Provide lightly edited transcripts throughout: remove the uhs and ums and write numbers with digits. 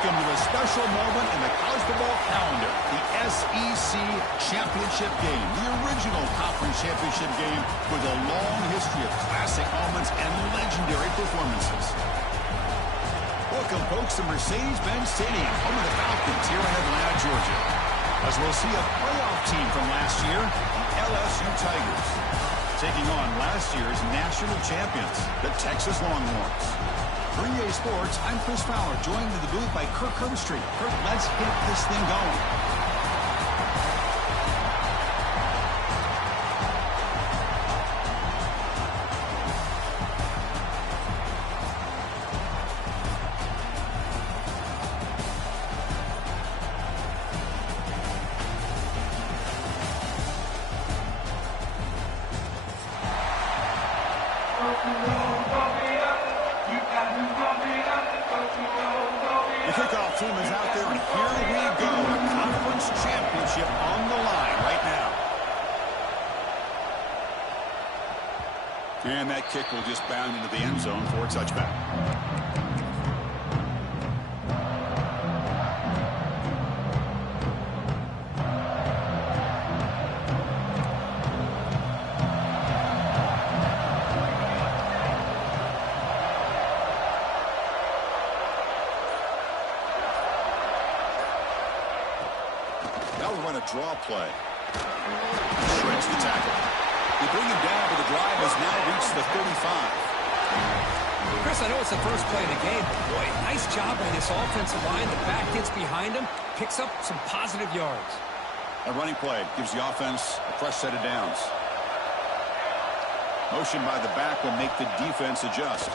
Welcome to a special moment in the college football calendar, the SEC Championship game, the original conference championship game with a long history of classic moments and legendary performances. Welcome, folks, to Mercedes-Benz Stadium, home of the Falcons here in Atlanta, Georgia, as we'll see a playoff team from last year, the LSU Tigers, taking on last year's national champions, the Texas Longhorns. For EA Sports, I'm Chris Fowler, joined in the booth by Kirk Herbstreit. Kirk, let's get this thing going. The kickoff team is out there, and here we go. A conference championship on the line right now. And that kick will just bound into the end zone for a touchback. Now we run a draw play. Shreds the tackle. They bring him down, but the drive has now reached the 35. Chris, I know it's the first play of the game, but boy, nice job by this offensive line. The back gets behind him, picks up some positive yards. A running play gives the offense a fresh set of downs. Motion by the back will make the defense adjust.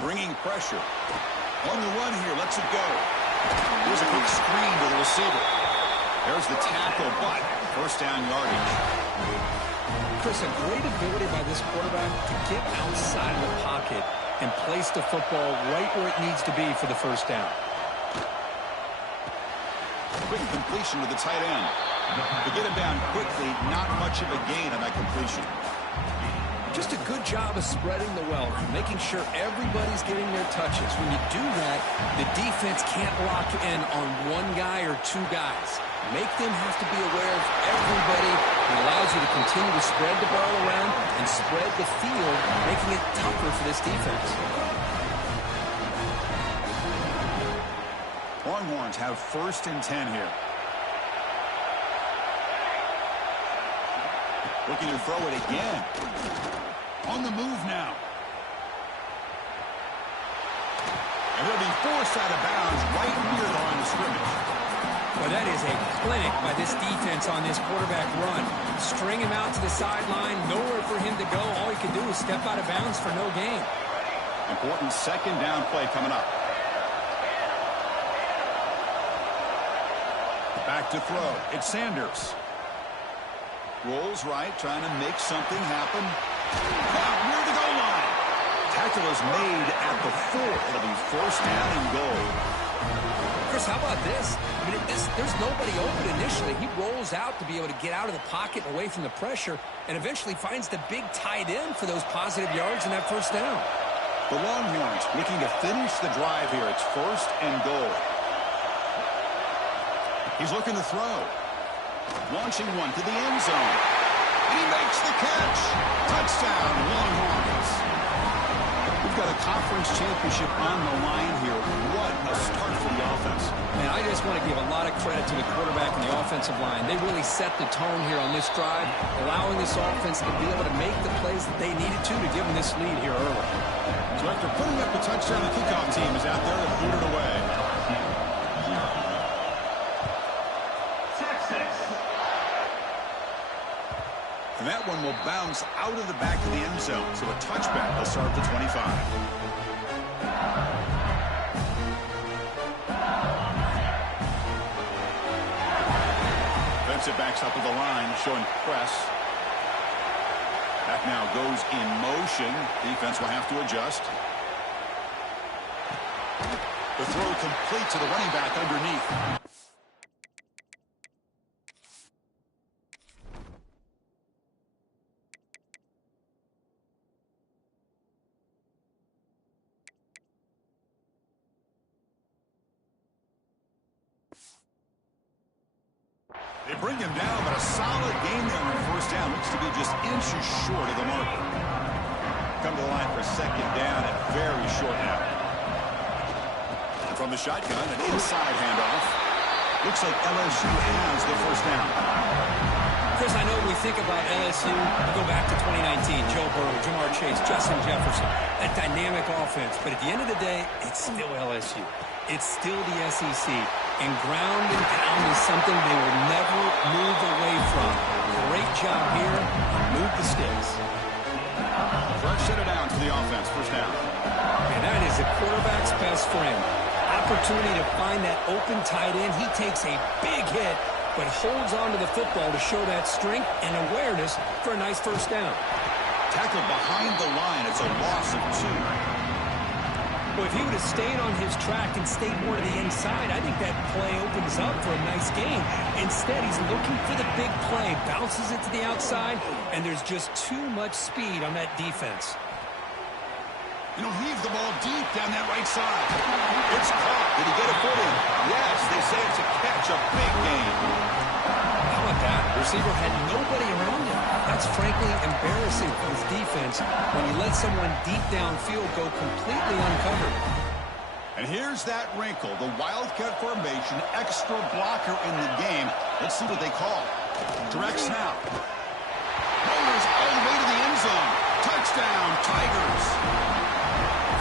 Bringing pressure. On the run here, lets it go. Here's a quick screen to the receiver. There's the tackle, but first down yardage. Chris, a great ability by this quarterback to get outside of the pocket and place the football right where it needs to be for the first down. Quick completion to the tight end. To get him down quickly, not much of a gain on that completion. Just a good job of spreading the wealth, making sure everybody's getting their touches. When you do that, the defense can't lock in on one guy or two guys. Make them have to be aware of everybody. It allows you to continue to spread the ball around and spread the field, making it tougher for this defense. Longhorns have 1st and 10 here. Looking to throw it again. On the move now. And he'll be forced out of bounds right near the line of scrimmage. Well, that is a clinic by this defense on this quarterback run. String him out to the sideline, nowhere for him to go. All he can do is step out of bounds for no gain. Important second down play coming up. Back to throw. It's Sanders. Rolls right, trying to make something happen. Caught near the goal line. Tackle is made at the 4. It'll be first down and goal. Chris, how about this? I mean, there's nobody open initially. He rolls out to be able to get out of the pocket and away from the pressure and eventually finds the big tight end for those positive yards in that first down. The Longhorns looking to finish the drive here. It's first and goal. He's looking to throw. Launching one to the end zone. He makes the catch. Touchdown, Longhorns. We've got a conference championship on the line here. What a start for the offense. Man, I just want to give a lot of credit to the quarterback and the offensive line. They really set the tone here on this drive, allowing this offense to be able to make the plays that they needed to give them this lead here early. So after putting up the touchdown, the kickoff team is out there to boot it away. And that one will bounce out of the back of the end zone. So a touchback will start at the 25. Defensive backs up to the line, showing press. Back now goes in motion. Defense will have to adjust. The throw complete to the running back underneath. They bring him down, but a solid game there on first down. Looks to be just inches short of the marker. Come to the line for second down and very short now. And from the shotgun, an inside handoff. Looks like LSU has the first down. Chris, I know we think about LSU, we go back to 2019, Joe Burrow, Jamar Chase, Justin Jefferson, that dynamic offense. But at the end of the day, it's still LSU. It's still the SEC. And ground and pound is something they will never move away from. Great job here. Move the sticks. First set it down for the offense. First down. And that is a quarterback's best friend. Opportunity to find that open tight end. He takes a big hit, but holds on to the football to show that strength and awareness for a nice first down. Tackled behind the line. It's a loss of 2. Well, if he would have stayed on his track and stayed more to the inside, I think that play opens up for a nice game. Instead, he's looking for the big play, bounces it to the outside, and there's just too much speed on that defense. And he'll heave the ball deep down that right side. It's caught. Did he get a foot in? Yes, they say it's a catch, a big game. How about that? The receiver had nobody around him. That's frankly embarrassing for his defense when you let someone deep downfield go completely uncovered. And here's that wrinkle, the wildcat formation, extra blocker in the game. Let's see what they call. Direct snap. Motors all the way to the end zone. Touchdown, Tigers.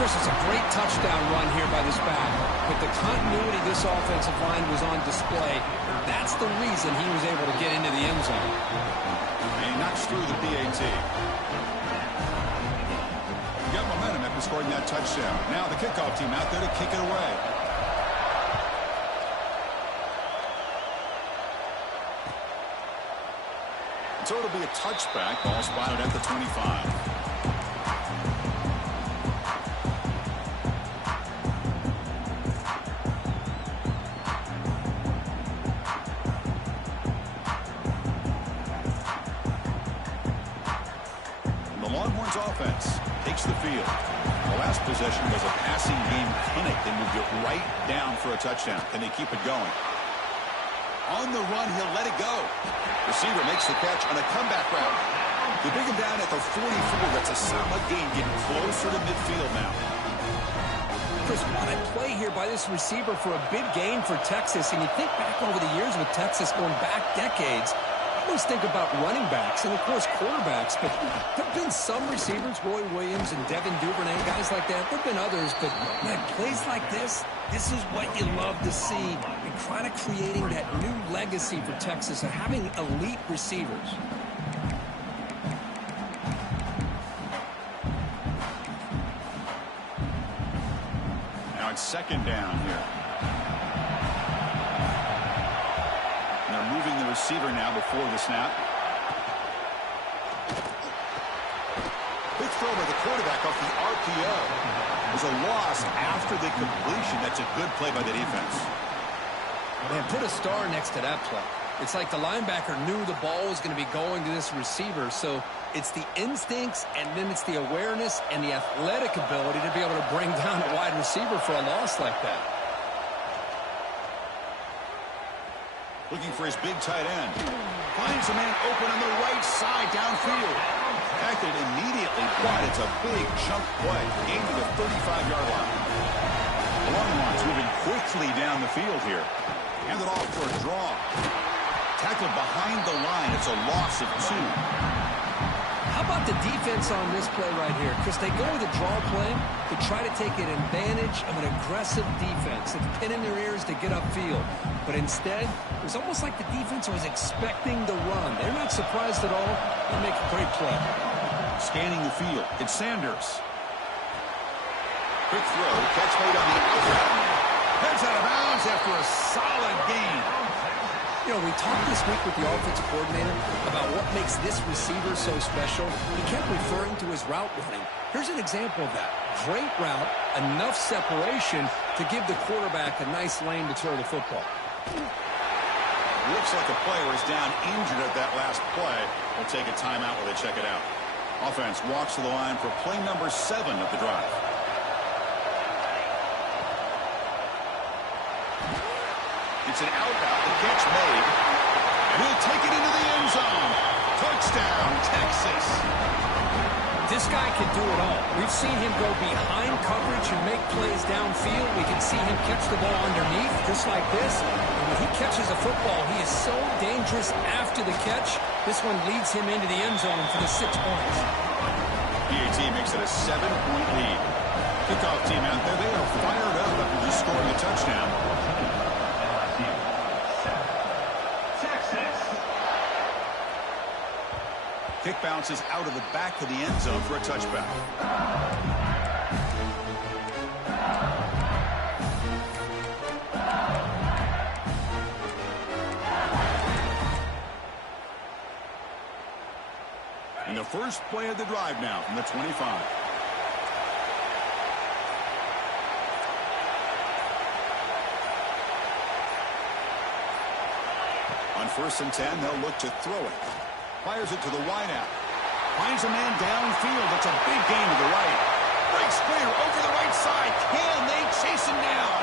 Chris, it's a great touchdown run here by this back. But the continuity this offensive line was on display. That's the reason he was able to get into the end zone. And he knocks through the PAT. He got momentum after scoring that touchdown. Now the kickoff team out there to kick it away. So it'll be a touchback. Ball spotted at the 25. Offense takes the field. The last possession was a passing game clinic. They moved it right down for a touchdown. Can they keep it going? On the run, he'll let it go. Receiver makes the catch on a comeback route. They bring him down at the 44. That's a solid gain, getting closer to midfield now. Chris, what a play here by this receiver for a big gain for Texas. And you think back over the years with Texas going back decades, I always think about running backs and, of course, quarterbacks, but there have been some receivers, Roy Williams and Devin Duvernay, guys like that. There have been others, but man, plays like this is what you love to see, and kind of creating that new legacy for Texas of having elite receivers. Now it's second down here. Moving the receiver now before the snap. Quick throw by the quarterback off the RPO. There's a loss after the completion. That's a good play by the defense. Man, put a star next to that play. It's like the linebacker knew the ball was going to be going to this receiver, so it's the instincts and then it's the awareness and the athletic ability to be able to bring down a wide receiver for a loss like that. Looking for his big tight end. Finds a man open on the right side downfield. Tackled immediately, but it's a big jump play. Gain to the 35-yard line. The long one's moving quickly down the field here. Handed off for a draw. Tackled behind the line. It's a loss of 2. How about the defense on this play right here? Because they go with a draw play to try to take an advantage of an aggressive defense. It's pinning their ears to get upfield. But instead, it was almost like the defense was expecting the run. They're not surprised at all. They make a great play. Scanning the field. It's Sanders. Quick throw. Catch made on the outside. Heads out of bounds after a solid gain. You know, we talked this week with the offensive coordinator about what makes this receiver so special. He kept referring to his route running. Here's an example of that. Great route, enough separation to give the quarterback a nice lane to throw the football. Looks like a player is down injured at that last play. We'll take a timeout while they check it out. Offense walks to the line for play number 7 of the drive. It's an out route. The catch made. Will take it into the end zone. Touchdown, Texas. This guy can do it all. We've seen him go behind coverage and make plays downfield. We can see him catch the ball underneath, just like this. And when he catches a football, he is so dangerous after the catch. This one leads him into the end zone for the 6 points. PAT makes it a 7-point lead. Kickoff team out there, they are fired up after just scoring a touchdown. Kick bounces out of the back of the end zone for a touchback. And the first play of the drive now from the 25. On 1st and 10, they'll look to throw it. Fires it to the wideout. Finds a man downfield. That's a big gain to the right. Breaks clear over the right side. Can they chase him down?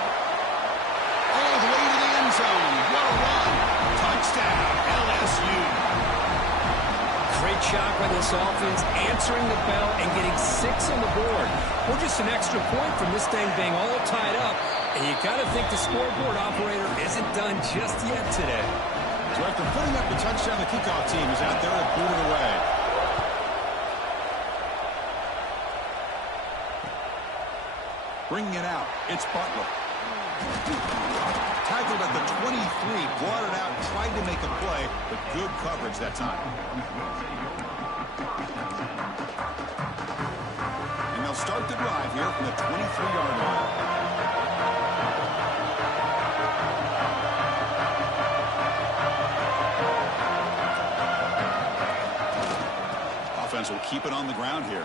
All the way to the end zone. What a run. Touchdown, LSU. Great job by this offense, answering the bell and getting 6 on the board. We're just an extra point from this thing being all tied up. And you got to think the scoreboard operator isn't done just yet today. So after putting up the touchdown, the kickoff team is out there to boot it away. Bringing it out, it's Butler. Tackled at the 23, brought it out, tried to make a play, but good coverage that time. And they'll start the drive here from the 23-yard line. Offense will keep it on the ground here.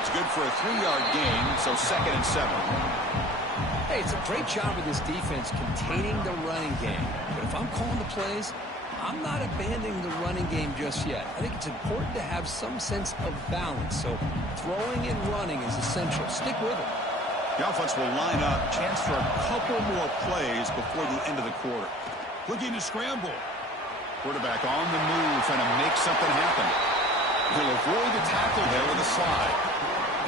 It's good for a 3-yard gain, so 2nd and 7. Hey, it's a great job of this defense containing the running game. But if I'm calling the plays, I'm not abandoning the running game just yet. I think it's important to have some sense of balance. So throwing and running is essential. Stick with it. The offense will line up. Chance for a couple more plays before the end of the quarter. Looking to scramble. Quarterback on the move, trying to make something happen. He'll avoid the tackle there with a slide.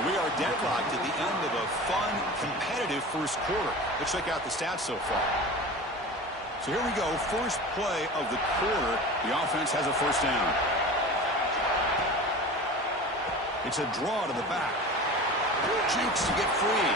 We are deadlocked at the end of a fun, competitive first quarter. Let's check out the stats so far. So here we go. First play of the quarter. The offense has a first down. It's a draw to the back. Jukes to get free.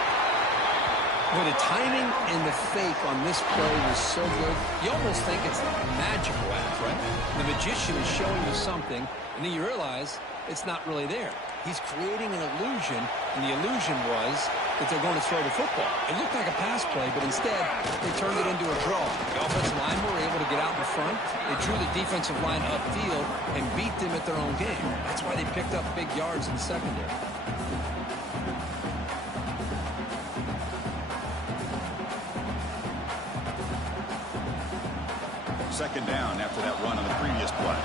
Well, the timing and the fake on this play was so good, you almost think it's a magical act, right? The magician is showing you something, and then you realize it's not really there. He's creating an illusion, and the illusion was that they're going to throw the football. It looked like a pass play, but instead, they turned it into a draw. The offensive line were able to get out in front. They drew the defensive line upfield and beat them at their own game. That's why they picked up big yards in the secondary. Second down after that run on the previous play.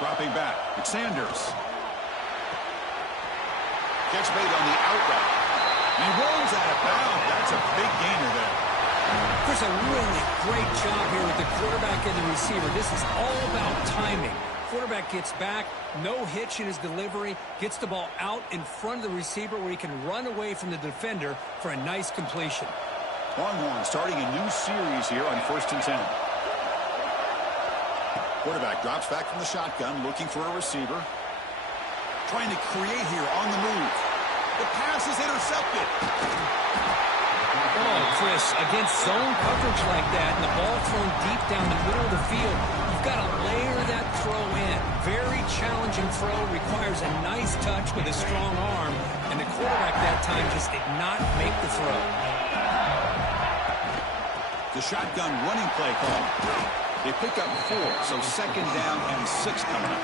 Dropping back, it's Sanders. Catch made on the out route. He rolls out of bounds. That's a big gainer there. There's a really great job here with the quarterback and the receiver. This is all about timing. Quarterback gets back, no hitch in his delivery, gets the ball out in front of the receiver where he can run away from the defender for a nice completion. Longhorn starting a new series here on 1st and 10. Quarterback drops back from the shotgun, looking for a receiver. Trying to create here on the move. The pass is intercepted. Oh, Chris, against zone coverage like that and the ball thrown deep down the middle of the field, you've got to layer that throw in. Very challenging throw, requires a nice touch with a strong arm, and the quarterback that time just did not make the throw. The shotgun running play call. They pick up 4, so 2nd down and 6 coming up.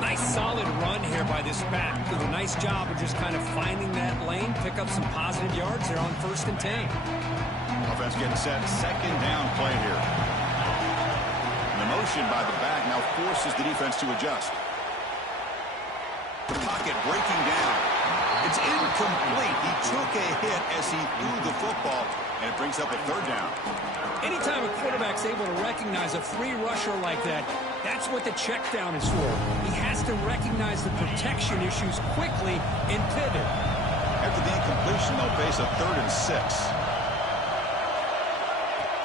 Nice solid run here by this back. Did a nice job of just kind of finding that lane, pick up some positive yards there on 1st and 10. Offense getting set, 2nd down play here. And the motion by the back now forces the defense to adjust. The pocket breaking down. It's incomplete. He took a hit as he threw the football, and it brings up a third down. Anytime a quarterback's able to recognize a free rusher like that, that's what the check down is for. He has to recognize the protection issues quickly and pivot. After the incompletion, they'll face a 3rd and 6.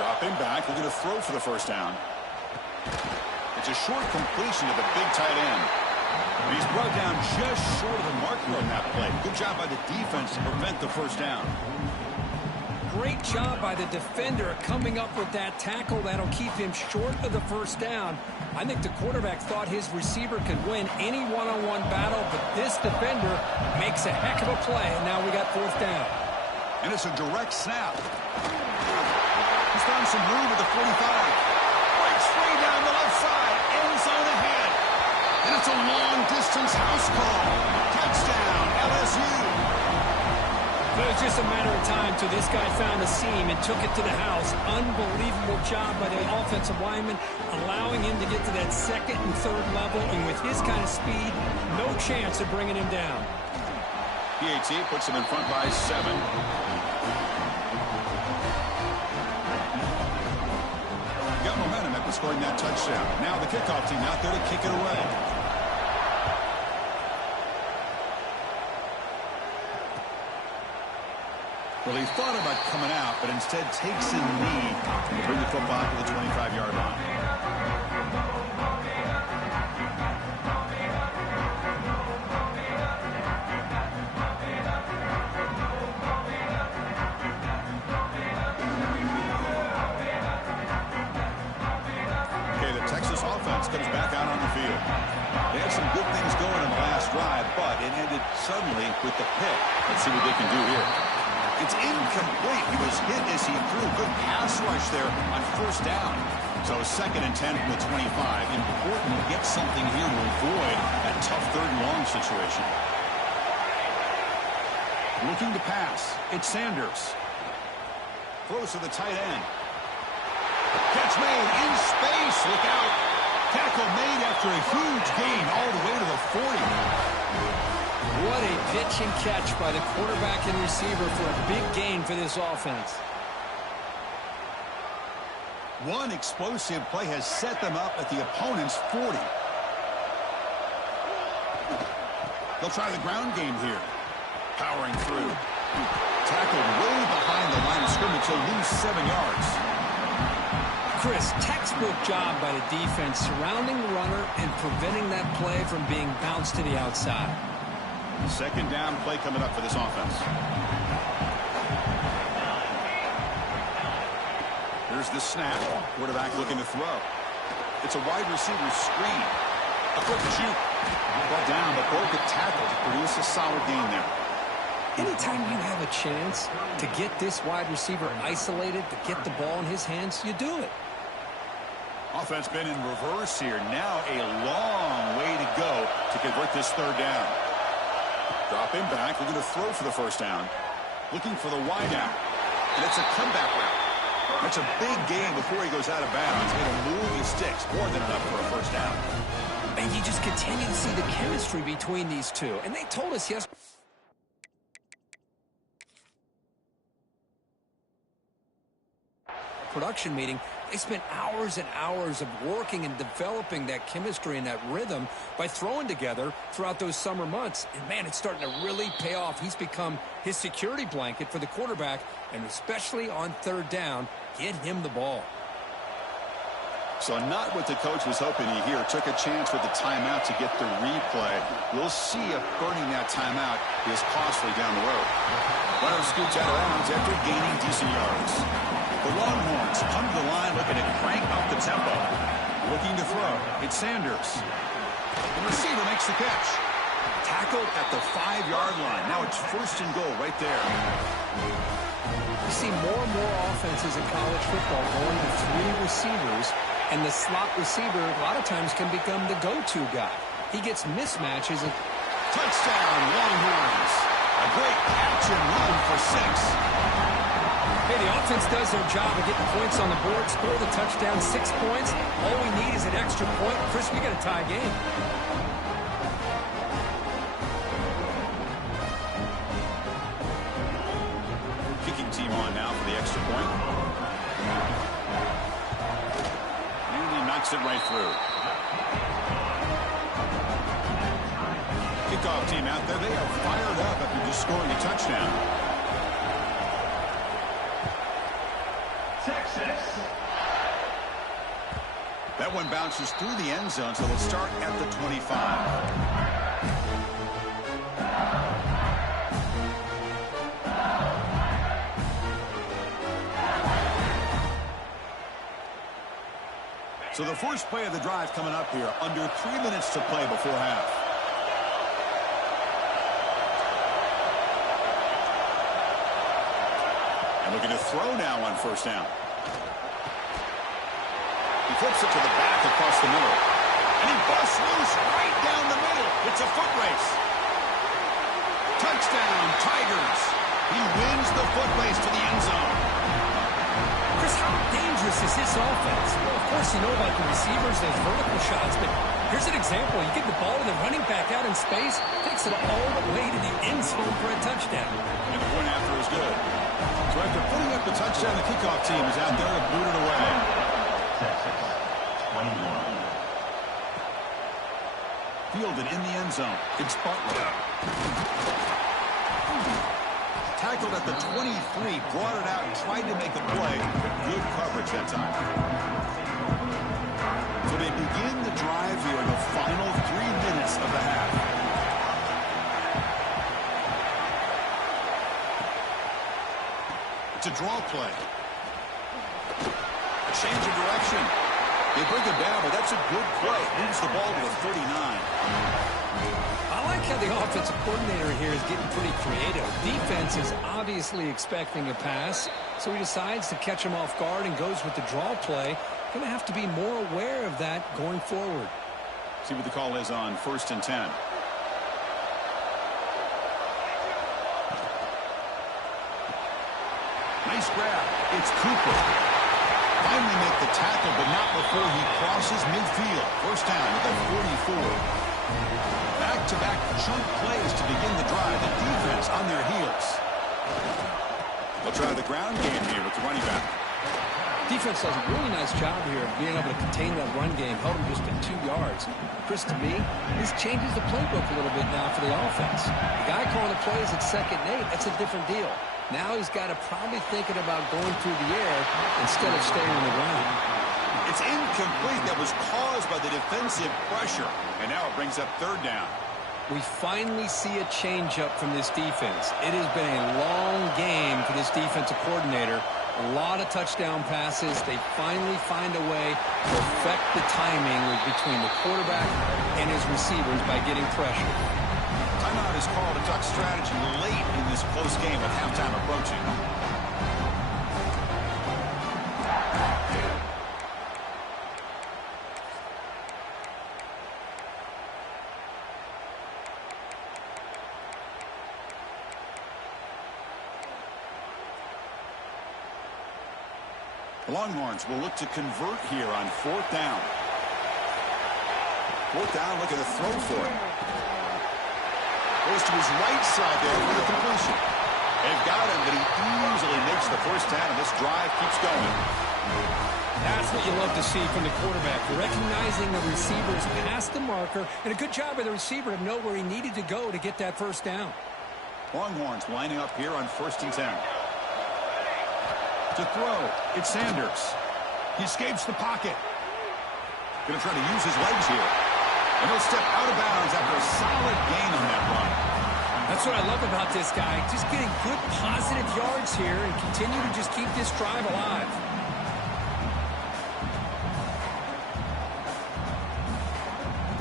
Dropping back, looking to throw for the first down. It's a short completion to the big tight end. And he's brought down just short of the marker on that play. Good job by the defense to prevent the first down. Great job by the defender coming up with that tackle. That'll keep him short of the first down. I think the quarterback thought his receiver could win any one-on-one battle, but this defender makes a heck of a play, and now we got 4th down. And it's a direct snap. He's found some room at the 45. Breaks free down the left side. End zone ahead. And it's a long-distance house call. Touchdown, LSU. But it was just a matter of time till this guy found a seam and took it to the house. Unbelievable job by the offensive lineman, allowing him to get to that 2nd and 3rd level. And with his kind of speed, no chance of bringing him down. PAT puts him in front by 7. Got momentum after scoring that touchdown. Now the kickoff team out there to kick it away. Well, he thought about coming out, but instead takes a knee to bring the football to the 25-yard line. Okay, the Texas offense comes back out on the field. They had some good things going in the last drive, but it ended suddenly with the pick. Let's see what they can do here. It's incomplete. He was hit as he threw. Good pass rush there on 1st down. So 2nd and 10 from the 25. Important to get something here to avoid that tough 3rd and long situation. Looking to pass. It's Sanders. Throws to the tight end. Catch made in space. Look out. Tackle made after a huge gain all the way to the 40. What a pitch and catch by the quarterback and receiver for a big gain for this offense. One explosive play has set them up at the opponent's 40. They'll try the ground game here. Powering through. Tackled way behind the line of scrimmage. He'll lose 7 yards. Chris, textbook job by the defense surrounding the runner and preventing that play from being bounced to the outside. 2nd down play coming up for this offense. Here's the snap. Quarterback looking to throw. It's a wide receiver screen. A quick shoot. Brought down, but broke a tackle to produce a solid gain there. Anytime you have a chance to get this wide receiver isolated, to get the ball in his hands, you do it. Offense been in reverse here. Now a long way to go to convert this 3rd down. Dropping back, looking to throw for the first down. Looking for the wide out. And it's a comeback route. That's a big gain before he goes out of bounds. It'll move the sticks. More than enough for a first down. And you just continue to see the chemistry between these two. And they told us yesterday. Production meeting, they spent hours and hours of working and developing that chemistry and that rhythm by throwing together throughout those summer months. And, man, it's starting to really pay off. He's become his security blanket for the quarterback, and especially on 3rd down, get him the ball. So not what the coach was hoping to hear. Took a chance with the timeout to get the replay. We'll see if burning that timeout is costly down the road. Runner scoots out of bounds after gaining decent yards. The Longhorns come to the line looking to crank up the tempo. Looking to throw. It's Sanders. The receiver makes the catch. Tackled at the 5-yard line. Now it's 1st and goal right there. You see more and more offenses in college football going to 3 receivers, and the slot receiver a lot of times can become the go-to guy. He gets mismatches. And touchdown, Longhorns. A great catch and run for 6. Hey, the offense does their job of getting points on the board, score the touchdown, 6 points. All we need is an extra point. Chris, we got a tie game. point. And he knocks it right through. Kickoff team out there. They are fired up after just scoring a touchdown. Texas. That one bounces through the end zone, so they'll start at the 25. So the first play of the drive coming up here, under 3 minutes to play before half. And looking to throw now on first down. He flips it to the back across the middle. And he busts loose right down the middle. It's a foot race. Touchdown, Tigers. He wins the foot race to the end zone. Chris, how dangerous is this offense? Well, of course, you know about the receivers, those vertical shots, but here's an example. You get the ball to the running back out in space, takes it all the way to the end zone for a touchdown. And the point after is good. So after putting up the touchdown, the kickoff team is out there to boot it away. Texas, 21. Fielded in the end zone. It's Butler. Tackled at the 23, brought it out, and tried to make a play. Good coverage that time. So they begin the drive here in the final 3 minutes of the half. It's a draw play. A change of direction. They bring it down, but that's a good play. Moves the ball to the 39. I like how the offensive coordinator here is getting pretty creative. Defense is obviously expecting a pass, so he decides to catch him off guard and goes with the draw play. Going to have to be more aware of that going forward. See what the call is on 1st and 10. Nice grab. It's Cooper. Finally make the tackle, but not before he crosses midfield. First down at the 44. Back-to-back chunk plays to begin the drive. The defense on their heels. They'll try the ground game here with the running back. Defense does a really nice job here of being able to contain that run game, held him just at 2 yards. Chris, to me, this changes the playbook a little bit now for the offense. The guy calling the plays at 2nd and 8, that's a different deal. Now he's got to probably thinking about going through the air instead of staying on the ground. It's incomplete. That was caused by the defensive pressure. And now it brings up 3rd down. We finally see a change-up from this defense. It has been a long game for this defensive coordinator. A lot of touchdown passes. They finally find a way to affect the timing between the quarterback and his receivers by getting pressure. Timeout is called. A duck strategy late in this close game with halftime approaching. The Longhorns will look to convert here on 4th down. 4th down, look at the throw for it. Goes to his right side there for the completion. They've got him, but he easily makes the first down, and this drive keeps going. That's what you love to see from the quarterback, recognizing the receiver's past the marker, and a good job by the receiver to know where he needed to go to get that first down. Longhorns lining up here on 1st and 10. To throw, it's Sanders. He escapes the pocket. Going to try to use his legs here. And he'll step out of bounds after a solid gain on that run. That's what I love about this guy. Just getting good positive yards here and continue to just keep this drive alive.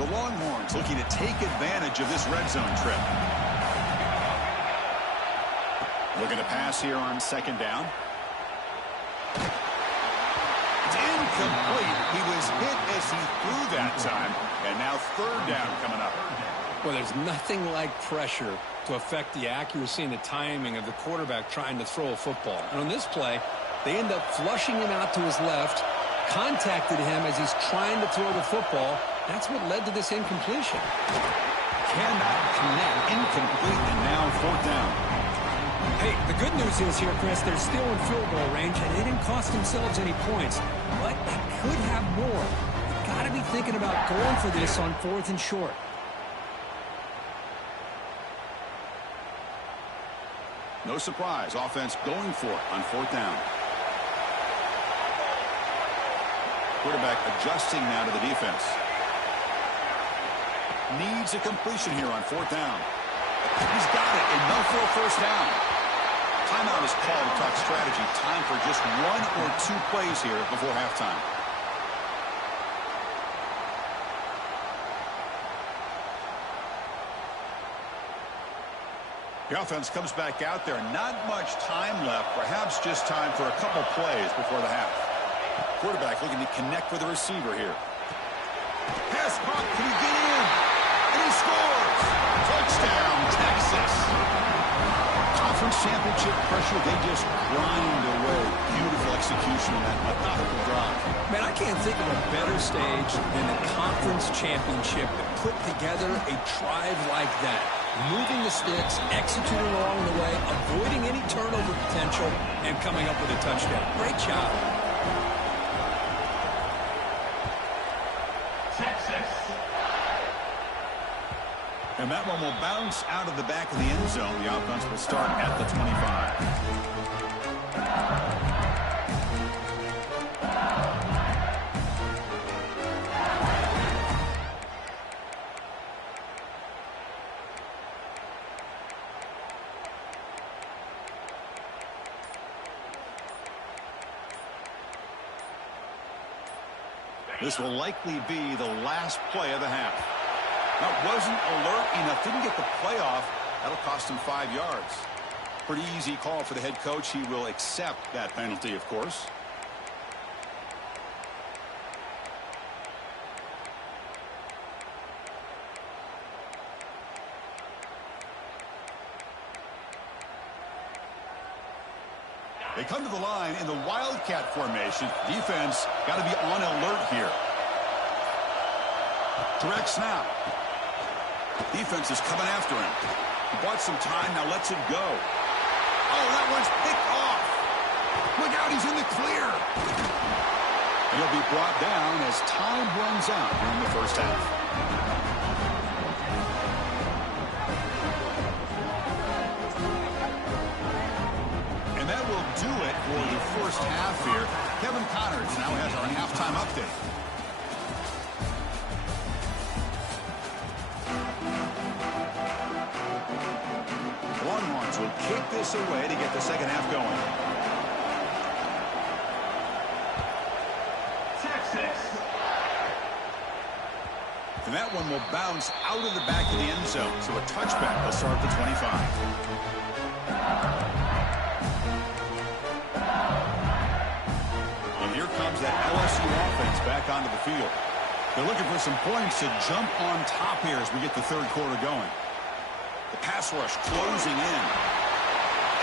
The Longhorns looking to take advantage of this red zone trip. Looking to pass here on 2nd down. It's incomplete. He was hit as he threw that time. And now 3rd down coming up. Well, there's nothing like pressure to affect the accuracy and the timing of the quarterback trying to throw a football. And on this play, they end up flushing him out to his left, contacted him as he's trying to throw the football. That's what led to this incompletion. Cannot connect. Incomplete, and now 4th down. Hey, the good news is here, Chris, they're still in field goal range, and they didn't cost themselves any points. But they could have more. You've got to be thinking about going for this on 4th and short. No surprise, offense going for it on 4th down. Quarterback adjusting now to the defense. Needs a completion here on 4th down. He's got it, enough for a first down. Timeout is called to talk strategy. Time for just 1 or 2 plays here before halftime. The offense comes back out there. Not much time left. Perhaps just time for a couple plays before the half. Quarterback looking to connect with the receiver here. Pass caught. Can he get in? And he scores. Touchdown, Texas. Conference championship pressure. They just grind away. Beautiful execution on that methodical drive. Man, I can't think of a better stage than the conference championship to put together a drive like that. Moving the sticks, executing along the way, avoiding any turnover potential, and coming up with a touchdown. Great job. Texas. And that one will bounce out of the back of the end zone. The offense will start at the 25. This will likely be the last play of the half. That wasn't alert enough. Didn't get the play off. That'll cost him 5 yards. Pretty easy call for the head coach. He will accept that penalty, of course. They come to the line in the Wildcat formation. Defense got to be on alert here. Direct snap. Defense is coming after him. He bought some time, now lets it go. Oh, that one's picked off. Look out, he's in the clear. He'll be brought down as time runs out during the first half. Do it for the first half here. Kevin Connors now has our halftime update. Longhorns will kick this away to get the second half going. Texas. And that one will bounce out of the back of the end zone. So a touchback will start at the 25. Comes that LSU offense back onto the field. They're looking for some points to jump on top here as we get the third quarter going. The pass rush closing in.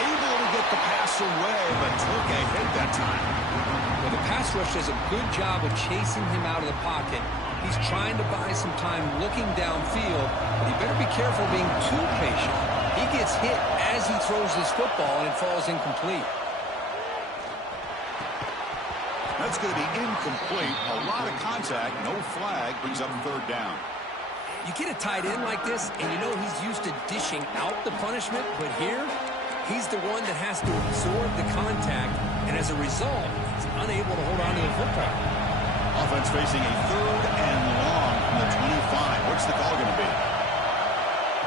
Able to get the pass away, but took a hit that time. Well, the pass rush does a good job of chasing him out of the pocket. He's trying to buy some time looking downfield, but he better be careful being too patient. He gets hit as he throws his football, and it falls incomplete. That's going to be incomplete. A lot of contact. No flag. Brings up third down. You get a tight end like this, and you know he's used to dishing out the punishment, but here, he's the one that has to absorb the contact, and as a result, he's unable to hold on to the football. Offense facing a third and long from the 25. What's the call going to be?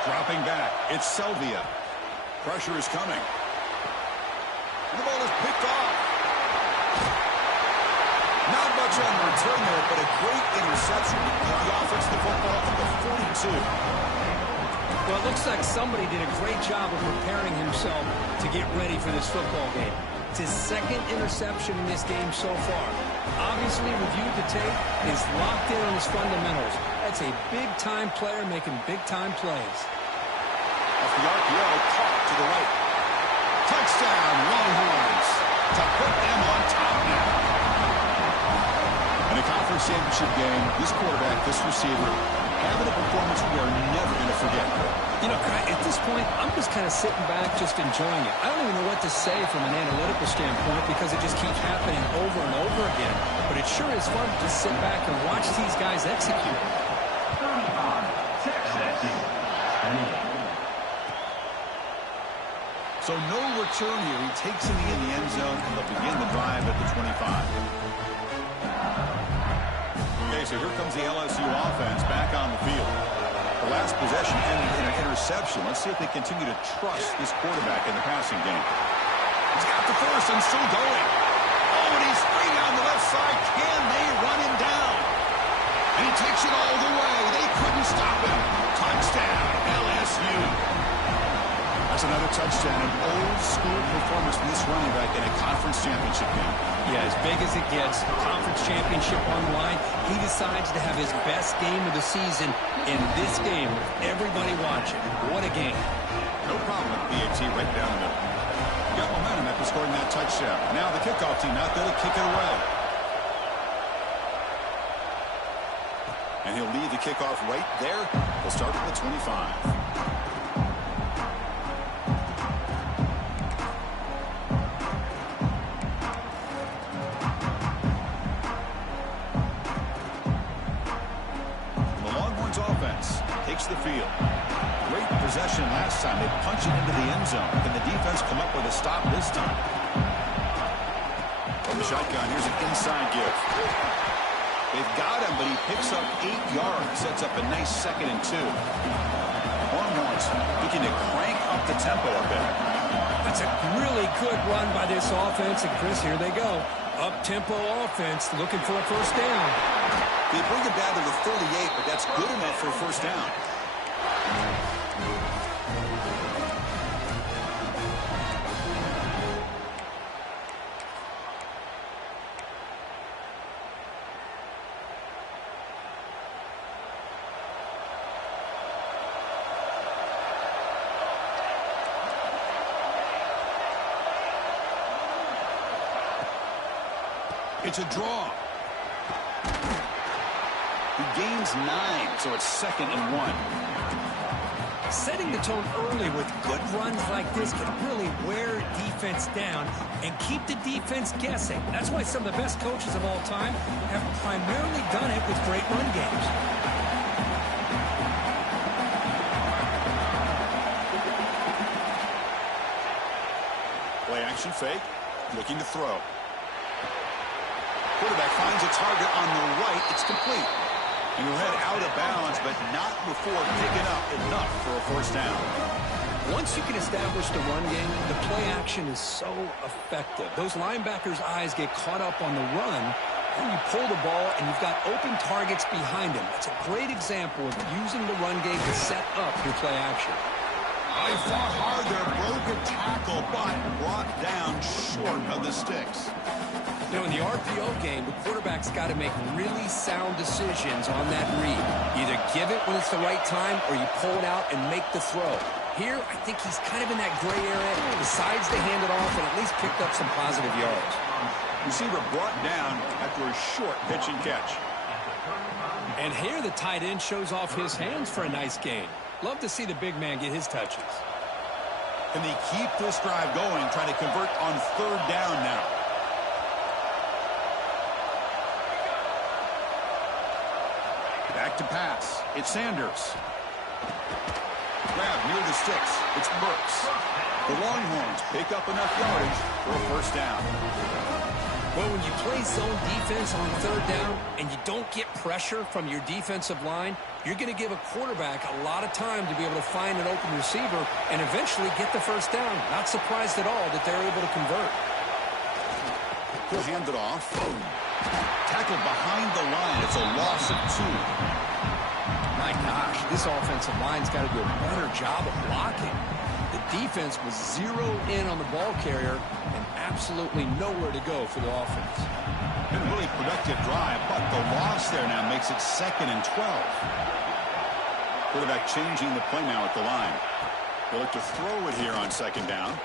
Dropping back. It's Selvia. Pressure is coming. And the ball is picked off. Not much on the return there, but a great interception to give the offense the football at the 42. Well, it looks like somebody did a great job of preparing himself to get ready for this football game. It's his second interception in this game so far. Obviously, reviewed the tape, is locked in on his fundamentals. That's a big-time player making big-time plays. Off the RPO, caught to the right. Touchdown, Longhorns, to put them on top now. In a conference championship game, this quarterback, this receiver, having a performance we are never going to forget. You know, at this point, I'm just kind of sitting back, just enjoying it. I don't even know what to say from an analytical standpoint because it just keeps happening over and over again. But it sure is fun to just sit back and watch these guys execute. So no return here. He takes it in the end zone, and they'll begin the drive at the 25. Okay, so here comes the LSU offense back on the field. The last possession ended in an interception. Let's see if they continue to trust this quarterback in the passing game. He's got the first and still going. Oh, and he's free down the left side. Can they run him down? And he takes it all the way. They couldn't stop him. Touchdown, LSU. That's another touchdown, an old-school performance from this running back in a conference championship game. Yeah, as big as it gets, conference championship on the line, he decides to have his best game of the season in this game with everybody watching. What a game. No problem with BAT right down the middle. Got momentum after scoring that touchdown. Now the kickoff team out there to kick it away. And he'll lead the kickoff right there. He'll start at the 25. The field. Great possession last time. They punch it into the end zone. Can the defense come up with a stop this time? From the shotgun, here's an inside give. They've got him, but he picks up 8 yards. Sets up a nice 2nd and 2. Longhorns looking to crank up the tempo a bit. That's a really good run by this offense. And Chris, here they go. Up-tempo offense looking for a first down. They bring it down to the 38, but that's good enough for a first down. It's a draw. He gains 9, so it's 2nd and 1. Setting the tone early with good runs like this can really wear defense down and keep the defense guessing. That's why some of the best coaches of all time have primarily done it with great run games. Play action fake, looking to throw. Quarterback finds a target on the right. It's complete. And he'll head out of bounds, but not before picking up enough for a first down. Once you can establish the run game, the play action is so effective. Those linebackers' eyes get caught up on the run, and you pull the ball, and you've got open targets behind him. That's a great example of using the run game to set up your play action. They fought hard there, broke a tackle, but brought down short of the sticks. You know, in the RPO game, the quarterback's got to make really sound decisions on that read. Either give it when it's the right time, or you pull it out and make the throw. Here, I think he's kind of in that gray area, decides to hand it off, and at least picked up some positive yards. Receiver brought down after a short pitch and catch. And here the tight end shows off his hands for a nice gain. Love to see the big man get his touches. Can they keep this drive going, trying to convert on 3rd down now? Back to pass. It's Sanders. Grab near the sticks. It's Burks. The Longhorns pick up enough yardage for a first down. Well, when you play zone defense on 3rd down and you don't get pressure from your defensive line, you're going to give a quarterback a lot of time to be able to find an open receiver and eventually get the first down. Not surprised at all that they're able to convert. He'll hand it off. Tackled behind the line. It's a loss of 2. My gosh, this offensive line's got to do a better job of blocking. The defense was zeroed in on the ball carrier and absolutely nowhere to go for the offense. Been a really productive drive, but the loss there now makes it 2nd and 12. Quarterback changing the play now at the line. They'll look to throw it here on 2nd down.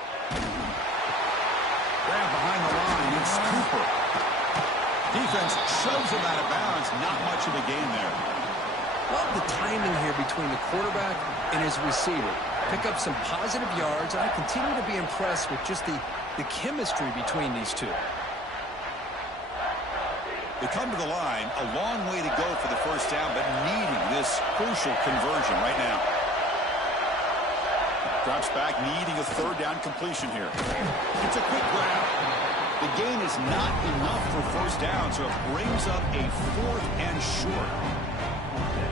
Grab behind the line. It's Cooper. Defense shoves him out of bounds. Not much of a gain there. Love the timing here between the quarterback and his receiver. Pick up some positive yards, and I continue to be impressed with just the chemistry between these two. They come to the line, a long way to go for the first down, but needing this crucial conversion right now. Drops back, needing a third down completion here. It's a quick grab. The gain is not enough for first down, so it brings up a 4th and short.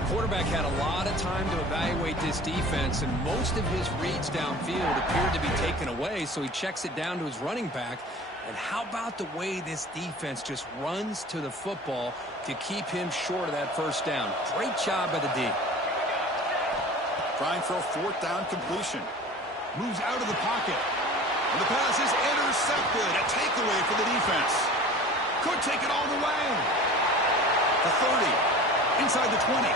Quarterback had a lot of time to evaluate this defense, and most of his reads downfield appeared to be taken away, so he checks it down to his running back. And how about the way this defense just runs to the football to keep him short of that first down? Great job by the D. Trying for a 4th down completion. Moves out of the pocket. And the pass is intercepted. A takeaway for the defense. Could take it all the way. The 30. Inside the 20.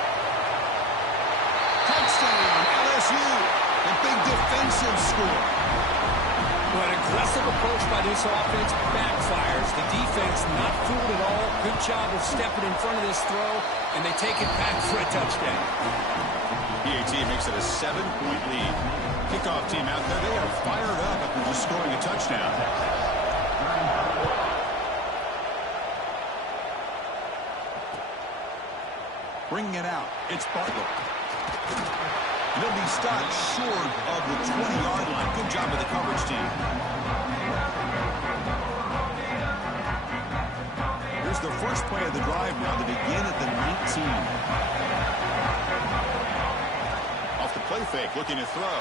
Touchdown, LSU. A big defensive score. Well, an aggressive approach by this offense backfires. The defense not fooled at all. Good job of stepping in front of this throw, and they take it back for a touchdown. PAT makes it a 7-point lead. Kickoff team out there, they are fired up after just scoring a touchdown. Bringing it out, it's Butler. He'll be stopped short of the 20-yard line. Good job of the coverage team. Here's the first play of the drive now to begin at the 19. Off the play fake, looking to throw.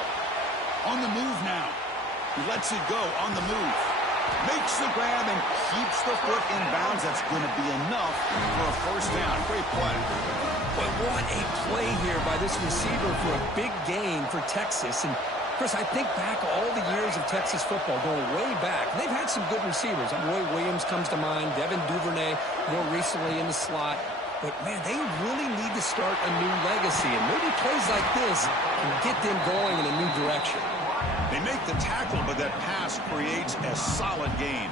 On the move now. He lets it go on the move. Makes the grab and keeps the foot in bounds. That's going to be enough for a first down. Great play. But what a play here by this receiver for a big gain for Texas. And, Chris, I think back all the years of Texas football, going way back. They've had some good receivers. Roy Williams comes to mind, Devin Duvernay more recently in the slot. But, man, they really need to start a new legacy. And maybe plays like this can get them going in a new direction. They make the tackle, but that pass creates a solid gain.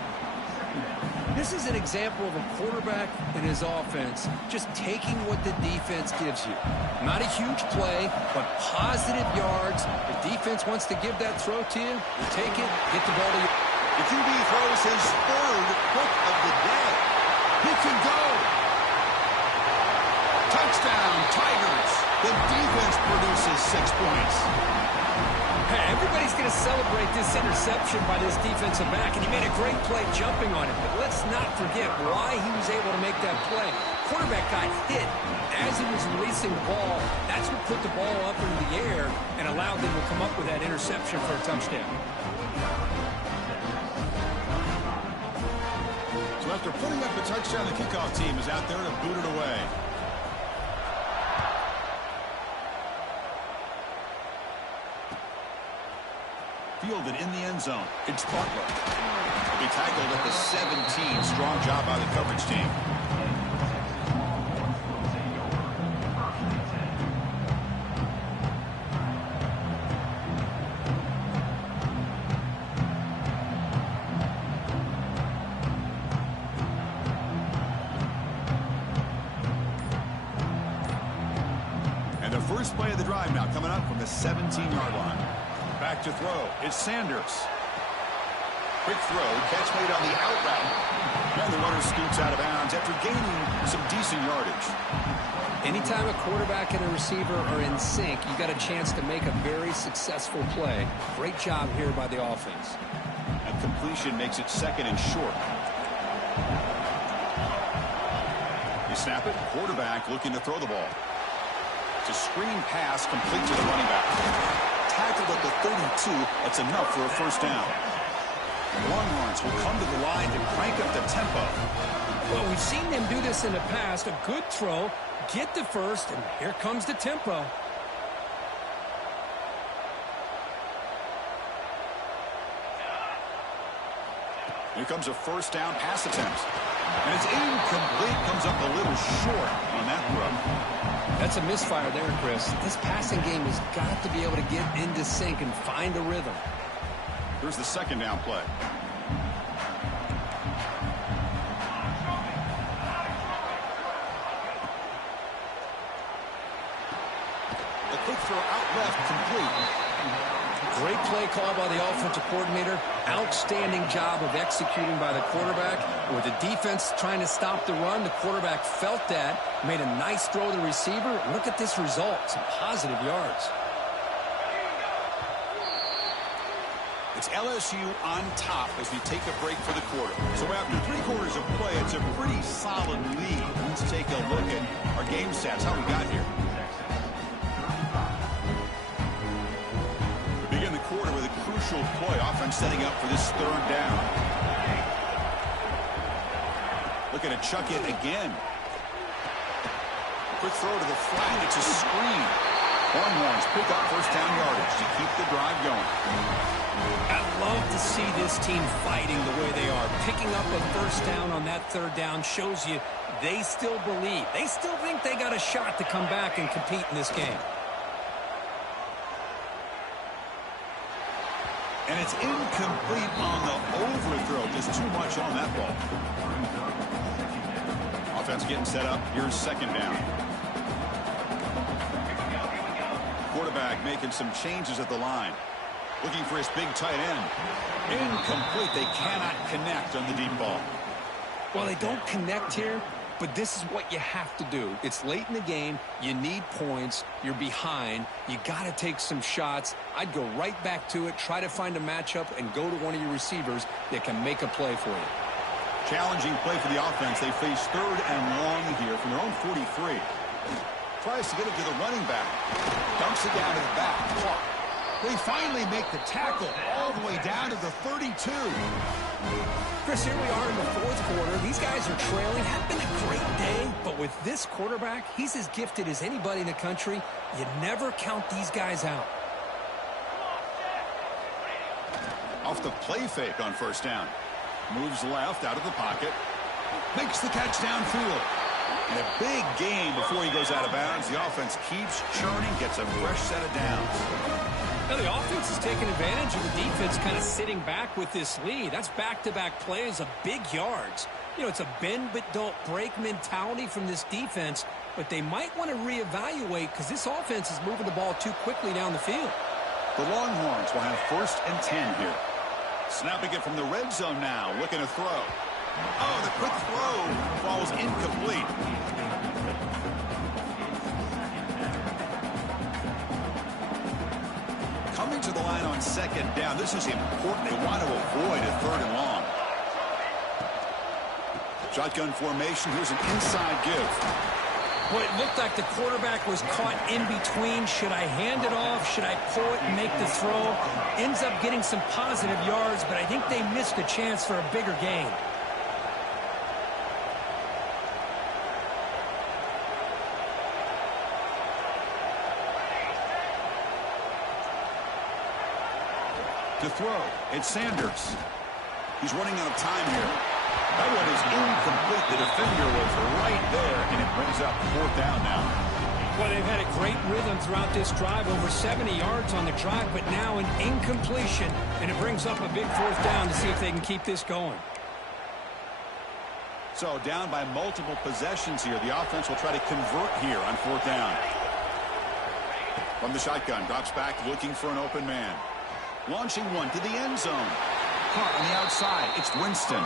This is an example of a quarterback and his offense just taking what the defense gives you. Not a huge play, but positive yards. The defense wants to give that throw to you. You take it, get the ball to you. The QB throws his 3rd hook of the day. He can go. Touchdown, Tigers. The defense produces 6 points. Hey, everybody's going to celebrate this interception by this defensive back, and he made a great play jumping on it. But let's not forget why he was able to make that play. Quarterback got hit as he was releasing the ball. That's what put the ball up into the air and allowed them to come up with that interception for a touchdown. So after putting up the touchdown, the kickoff team is out there to boot it away. Fielded in the end zone. It's Butler. He'll be tackled at the 17. Strong job by the coverage team. And the first play of the drive now coming up from the 17-yard line. Back to throw. It's Sanders. Quick throw. Catch made on the out route. And the runner scoots out of bounds after gaining some decent yardage. Anytime a quarterback and a receiver are in sync, you got a chance to make a very successful play. Great job here by the offense. And completion makes it 2nd and short. You snap it. Quarterback looking to throw the ball. It's a screen pass complete to the running back. Tackled at the 32. That's enough for a first down. Longhorns will come to the line to crank up the tempo. Well, we've seen them do this in the past. A good throw, get the first, and here comes the tempo. Here comes a first down pass attempt. And it's incomplete. Comes up a little short on that throw. That's a misfire there, Chris. This passing game has got to be able to get into sync and find a rhythm. Here's the 2nd down play. The quick throw out left, complete. Great play call by the offensive coordinator. Outstanding job of executing by the quarterback. With the defense trying to stop the run, the quarterback felt that, made a nice throw to the receiver. Look at this result, some positive yards. It's LSU on top as we take a break for the quarter. So after 3 quarters of play, it's a pretty solid lead. Let's take a look at our game stats, how we got here. We begin the quarter with a crucial play. Offense setting up for this 3rd down. Looking to chuck it again. Quick throw to the flat. It's a screen. Longhorns pick up 1st down yardage to keep the drive going. I love to see this team fighting the way they are. Picking up a 1st down on that 3rd down shows you they still believe. They still think they got a shot to come back and compete in this game. And it's incomplete on the overthrow. Just too much on that ball. Offense getting set up. Here's 2nd down. Quarterback making some changes at the line. Looking for his big tight end. Incomplete. They cannot connect on the deep ball. Well, they don't connect here, but this is what you have to do. It's late in the game. You need points. You're behind. You got to take some shots. I'd go right back to it, try to find a matchup, and go to one of your receivers that can make a play for you. Challenging play for the offense. They face 3rd and long here from their own 43. Tries to get it to the running back. Dumps it down to the back. Caught. They finally make the tackle all the way down to the 32. Chris, here we are in the 4th quarter. These guys are trailing. Had been a great day, but with this quarterback, he's as gifted as anybody in the country. You never count these guys out. Off the play fake on 1st down. Moves left out of the pocket. Makes the catch downfield. And a big gain before he goes out of bounds. The offense keeps churning, gets a fresh set of downs. Now the offense is taking advantage of the defense kind of sitting back with this lead. That's back-to-back plays of big yards. You know, it's a bend but don't break mentality from this defense, but they might want to reevaluate because this offense is moving the ball too quickly down the field. The Longhorns will have 1st and 10 here. Snapping it from the red zone now, looking to throw. Oh, the quick throw falls incomplete. Coming to the line on 2nd down. This is important. They want to avoid a 3rd and long. Shotgun formation. Here's an inside give. Well, it looked like the quarterback was caught in between. Should I hand it off? Should I pull it and make the throw? Ends up getting some positive yards, but I think they missed a chance for a bigger gain. To throw, it's Sanders. He's running out of time here. That one is incomplete. The defender was right there, and it brings up 4th down now. Well, they've had a great rhythm throughout this drive, over 70 yards on the drive, but now an incompletion, and it brings up a big 4th down to see if they can keep this going. So down by multiple possessions here. The offense will try to convert here on 4th down. From the shotgun, drops back looking for an open man. Launching one to the end zone. Caught on the outside. It's Winston.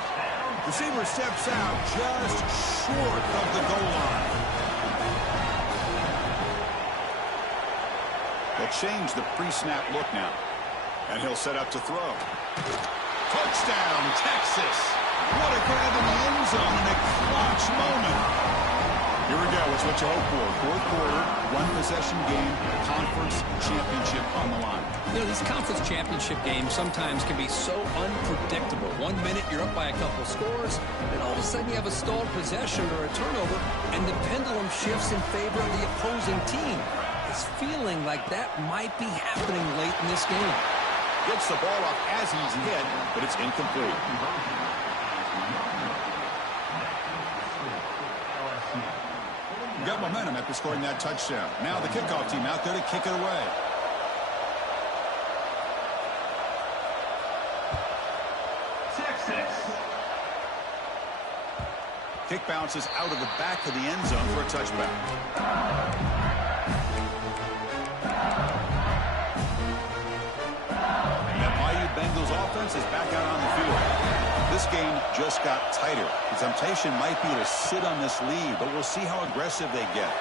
Receiver steps out just short of the goal line. They'll change the pre-snap look now. And he'll set up to throw. Touchdown, Texas. What a grab in the end zone in a clutch moment. Here we go. It's what you hope for. 4th quarter, 1-possession game, conference championship on the line. You know, these conference championship games sometimes can be so unpredictable. 1 minute you're up by a couple scores, and all of a sudden you have a stalled possession or a turnover, and the pendulum shifts in favor of the opposing team. It's feeling like that might be happening late in this game. Gets the ball off as he's hit, but it's incomplete. Got momentum after scoring that touchdown. Now the kickoff team out there to kick it away. Kick bounces out of the back of the end zone for a touchback. just got tighter. The temptation might be to sit on this lead, but we'll see how aggressive they get.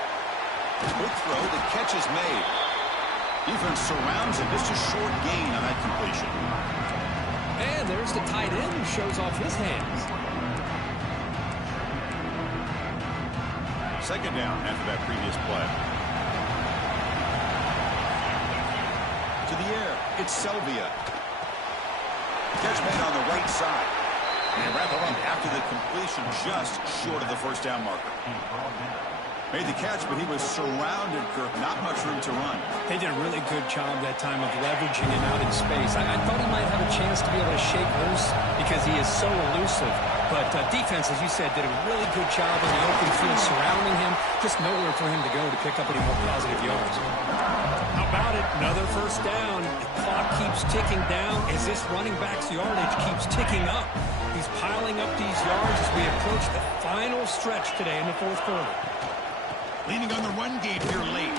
Quick throw, the catch is made. Defense surrounds him. Just a short gain on that completion. And there's the tight end who shows off his hands. Second down after that previous play. To the air, it's Selvia. Catch made on the right side. And wrap it up after the completion, just short of the first down marker. Made the catch, but he was surrounded, Kirk. Not much room to run. They did a really good job that time of leveraging him out in space. I thought he might have a chance to be able to shake loose because he is so elusive. But defense, as you said, did a really good job in the open field surrounding him. Just nowhere for him to go to pick up any more positive yards. How about it? Another first down. The clock keeps ticking down as this running back's yardage keeps ticking up. He's piling up these yards as we approach the final stretch today in the fourth quarter. Leaning on the run game here late.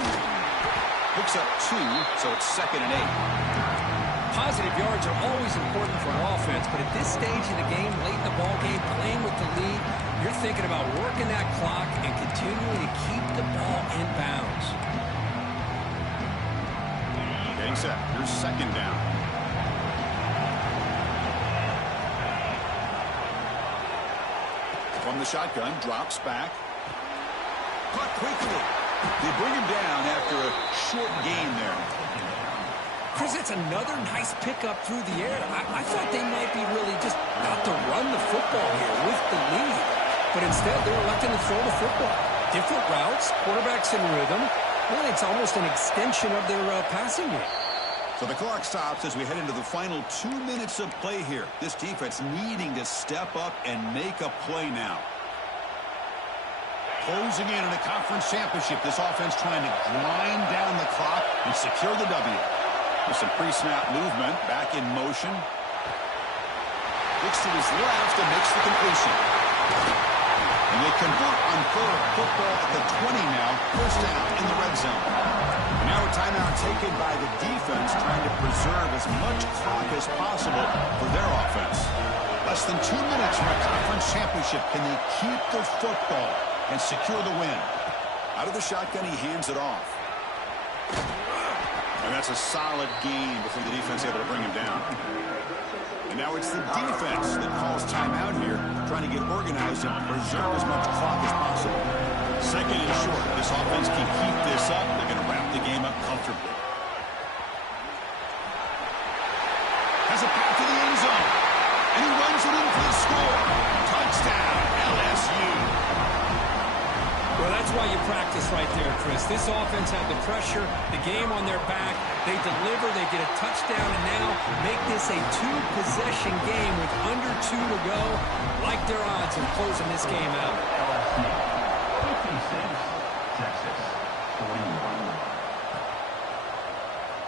Picks up 2, so it's 2nd and 8. Positive yards are always important for an offense, but at this stage of the game, late in the ball game, playing with the lead, you're thinking about working that clock and continuing to keep the ball in bounds. Getting set. Here's 2nd down. From the shotgun, drops back. Caught quickly. They bring him down after a short gain there. Chris, it's another nice pickup through the air. I thought they might be really just out to run the football here with the lead. But instead, they're electing to throw the football. Different routes, quarterbacks in rhythm. Really, it's almost an extension of their passing game. So the clock stops as we head into the final 2 minutes of play here. This defense needing to step up and make a play now. Closing in a conference championship, this offense trying to grind down the clock and secure the W. With some pre-snap movement, back in motion. Looks to his left and makes the completion. And they convert on third football at the 20 now, first down in the red zone. And now a timeout taken by the defense, trying to preserve as much clock as possible for their offense. Less than 2 minutes from a conference championship. Can they keep the football and secure the win? Out of the shotgun, he hands it off. And that's a solid gain before the defense able to bring him down. And now it's the defense that calls timeout here, trying to get organized and preserve as much clock as possible. 2nd and short. This offense can keep this up. They're going to wrap the game up comfortably. Has a pass to the end zone. And he runs it in for the score. Touchdown, LSU. Well, that's why you practice right there, Chris. This offense had the pressure, the game on their back. They deliver, they get a touchdown, and now make this a 2-possession game with under 2 to go. Like their odds in closing this game out.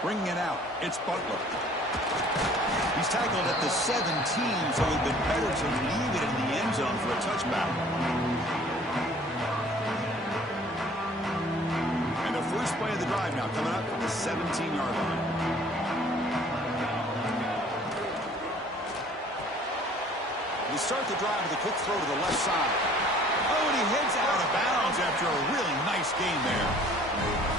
Bringing it out, it's Butler. He's tackled at the 17, so it would have been better to leave it in the end zone for a touchback. First play of the drive now, coming up from the 17-yard line. They start the drive with a quick throw to the left side. Oh, and he heads out of bounds after a really nice gain there.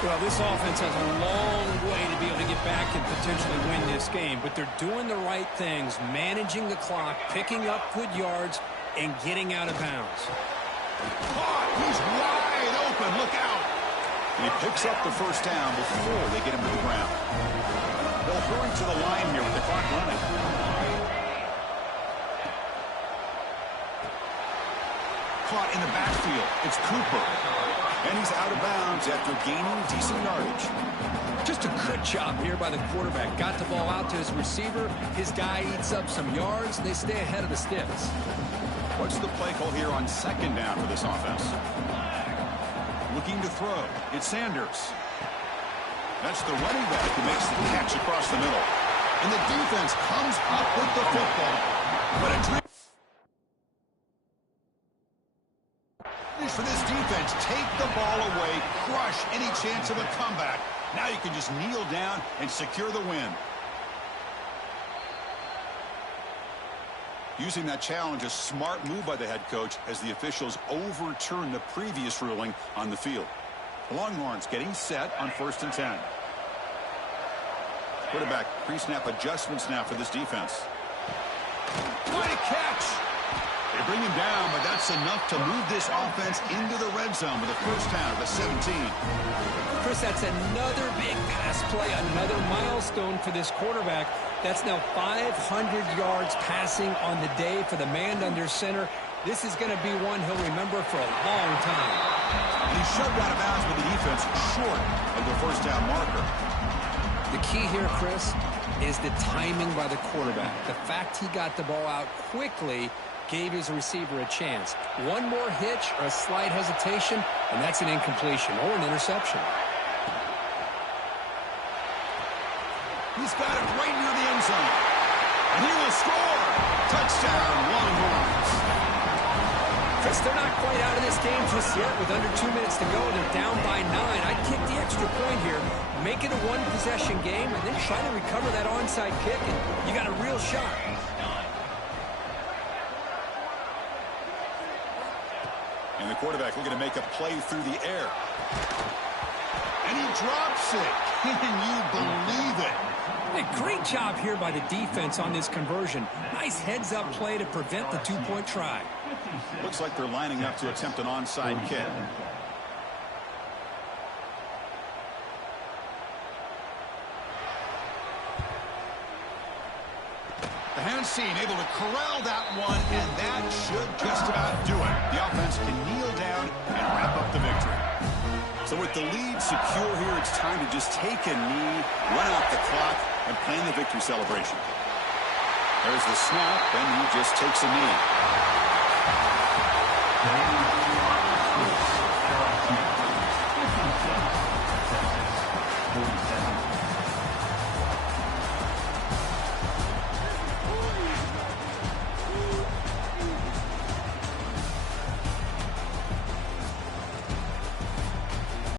Well, this offense has a long way to be able to get back and potentially win this game, but they're doing the right things, managing the clock, picking up good yards, and getting out of bounds. Caught! He's wide open. Look out! And he picks up the first down before they get him to the ground. They'll hurry to the line here with the clock running. Caught in the backfield. It's Cooper. And he's out of bounds after gaining decent yardage. Just a good job here by the quarterback. Got the ball out to his receiver. His guy eats up some yards, and they stay ahead of the sticks. What's the play call here on 2nd down for this offense? Looking to throw. It's Sanders. That's the running back who makes the catch across the middle. And the defense comes up with the football. But a dream for this defense. Take the ball away. Crush any chance of a comeback. Now you can just kneel down and secure the win. Using that challenge, a smart move by the head coach as the officials overturn the previous ruling on the field. The Longhorns getting set on 1st and 10. Quarterback pre-snap adjustments now for this defense. What a catch! They bring him down, but that's enough to move this offense into the red zone with a first down at the 17. Chris, that's another big pass play, another milestone for this quarterback. That's now 500 yards passing on the day for the man under center. This is going to be one he'll remember for a long time. And he's shoved out of bounds with the defense short of the first down marker. The key here, Chris, is the timing by the quarterback. The fact he got the ball out quickly gave his receiver a chance. One more hitch or a slight hesitation, and that's an incompletion or an interception. He's got it right near the end zone. And he will score. Touchdown, Longhorns. Chris, they're not quite out of this game just yet. With under 2 minutes to go, they're down by 9. I'd kick the extra point here, make it a one-possession game, and then try to recover that onside kick, and you got a real shot. And the quarterback looking to make a play through the air. And he drops it. Can you believe it? Hey, great job here by the defense on this conversion. Nice heads-up play to prevent the two-point try. Looks like they're lining up to attempt an onside kick. The hands seen, able to corral that one, and that should just about do it. The offense can kneel down and wrap up the victory. So with the lead secure here, it's time to just take a knee, run out the clock, and plan the victory celebration. There's the snap, and he just takes a knee.